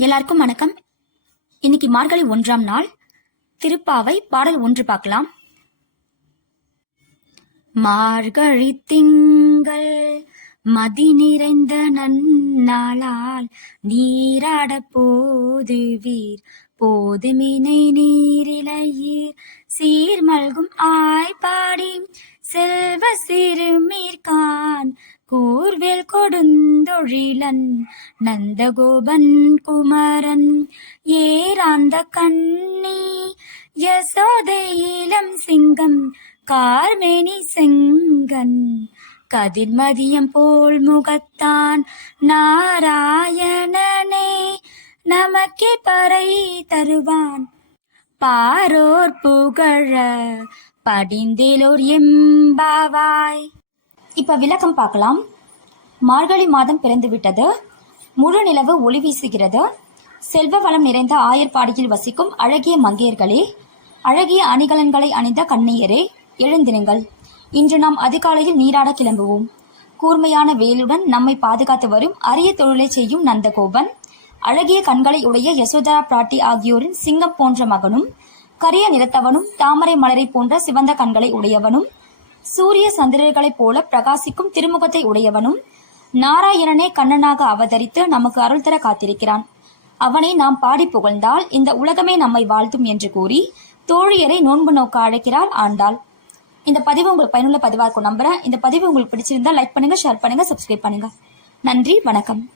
எல்லாருக்கும் வணக்கம். இன்னைக்கு மார்கழி ஒன்றாம் நாள். திருப்பாவை பாடல் ஒன்று பார்க்கலாம். மார்கழி திங்கள் மதி நிறைந்த நன்னாளால் நீராட போதுவீர். போதுமினை நீரிலையீர். சீர்மல்கும் ஆய்பாடி செல்வ சிறுமீர்கான் கூர்வேல் கொடுந்தொழிலன் நந்தகோபன் குமரன். ஏராந்த கண்ணி யசோதை இளம் சிங்கம் கார்மேனி செங்கன். கதிர்மதியம் போல் முகத்தான் நாராயணனே நமக்கே பறை தருவான். பாரோர் புகழ படிந்திலோர் எம்பாவாய். இப்ப விளக்கம் பார்க்கலாம். மார்கழி மாதம் பிறந்து விட்டது முழு நிலவு ஒளி வீசுகிறது. செல்வ வளம் நிறைந்த ஆயர்பாடியில் வசிக்கும் அழகிய மங்கையர்களே அழகிய அணிகலன்களை அணிந்த கண்ணியரே எழுந்திருங்கள். இன்று நாம் அதிகாலையில் நீராட கிளம்புவோம். கூர்மையான வேலுடன் நம்மை பாதுகாத்து வரும் அரிய தொழிலை செய்யும் நந்தகோபன் அழகிய கண்களை உடைய யசோதரா பிராட்டி ஆகியோரின் சிங்கம் போன்ற மகனும் கரிய நிறத்தவனும் தாமரை மலரை போன்ற சிவந்த கண்களை உடையவனும் சூரிய சந்திரர்களைப் போல பிரகாசிக்கும் திருமுகத்தை உடையவனும் நாராயணனே கண்ணனாக அவதரித்து நமக்கு அருள் தர காத்திருக்கிறான். அவனை நாம் பாடி புகழ்ந்தால் இந்த உலகமே நம்மை வாழ்த்தும் என்று கூறி தோழியரை நோன்பு நோக்க அழைக்கிறாள் ஆண்டாள். இந்த பதிவு உங்களுக்கு பயனுள்ள பதிவாக இருக்கும். நம்புறேன். இந்த பதிவு உங்களுக்கு பிடிச்சிருந்தா லைக் பண்ணுங்க ஷேர் பண்ணுங்க சப்ஸ்கிரைப் பண்ணுங்க. நன்றி வணக்கம்.